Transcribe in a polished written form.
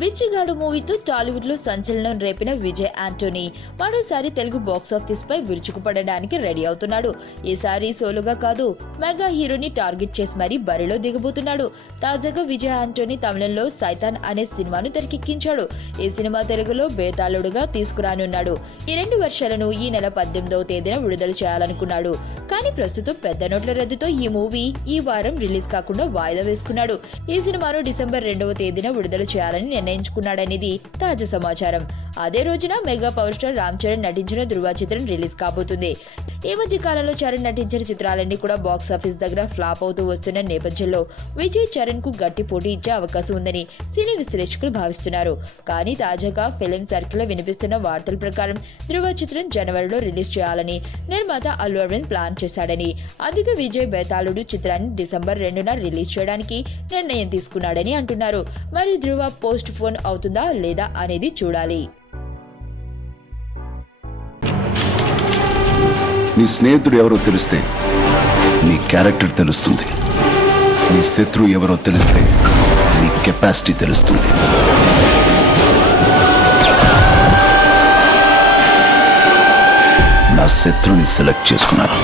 బిచ్చిగాడు మూవీతో టాలీవుడ్ లో సంచలనం రేపిన విజయ్ యాంటోనీ మరోసారి తెలుగు బాక్సాఫీస్ పై విరుచుకుపడడానికి రెడీ అవుతున్నాడు. ఈసారి సోలోగా కాదు, మెగా హీరోని టార్గెట్ చేసి మరీ బరిలో దిగబోతున్నాడు. తాజాగా విజయ్ యాంటోనీ తమిళంలో సైతాన్ అనే సినిమాను తెరకెక్కించాడు. ఈ సినిమా తెలుగులో బేతాళుడుగా తీసుకురానున్నాడు. ఈ 2 వర్షాలను ఈ నెల 18వ తేదీన విడుదల చేయాలనుకున్నాడు. కానీ ప్రస్తుతం పెద్ద నోట్ల రద్దుతో ఈ మూవీ ఈ వారం రిలీజ్ కాకుండా వాయిదా వేసుకున్నాడు. ఈ సినిమాను డిసెంబర్ 2వ తేదీన విడుదల చేయాలని నిర్ణయించుకున్నాడనేది తాజా సమాచారం. అదే రోజున mega power star Ram Charan నటించిన ధృవ చిత్రం రిలీజ్ కాబోతుంది. ఈ మధ్య కాలంలో చరణ్ నటించిన చిత్రాలన్నీ కూడా బాక్సాఫీస్ దగ్గర ఫ్లాప్ అవుతూ వస్తున్న నేపథ్యంలో విజయ్ చరణ్ కు గట్టి పోటీ ఇచ్చే అవకాశం ఉందని సినీ విశ్లేషకులు భావిస్తున్నారు. కానీ తాజాగా ఫిలిం సర్కిల్ లో వినిపిస్తున్న వార్తల ప్రకారం ధృవ చిత్రం జనవరిలో రిలీజ్ చేయాలని నిర్మాత అల్లు అరవింద్ ప్లాన్ చేశాడని, అందుకే విజయ్ బేతాళుడు చిత్రాన్ని డిసెంబర్ 2న రిలీజ్ చేయడానికి నిర్ణయం తీసుకున్నాడని అంటున్నారు. మరి ధృవ పోస్ట్ పోన్ అవుతుందా లేదా అనేది చూడాలి. నీ స్నేహితుడు ఎవరో తెలిస్తే నీ క్యారెక్టర్ తెలుస్తుంది. నీ శత్రువు ఎవరో తెలిస్తే నీ కెపాసిటీ తెలుస్తుంది. నా శత్రువుని సెలెక్ట్ చేసుకున్నాను.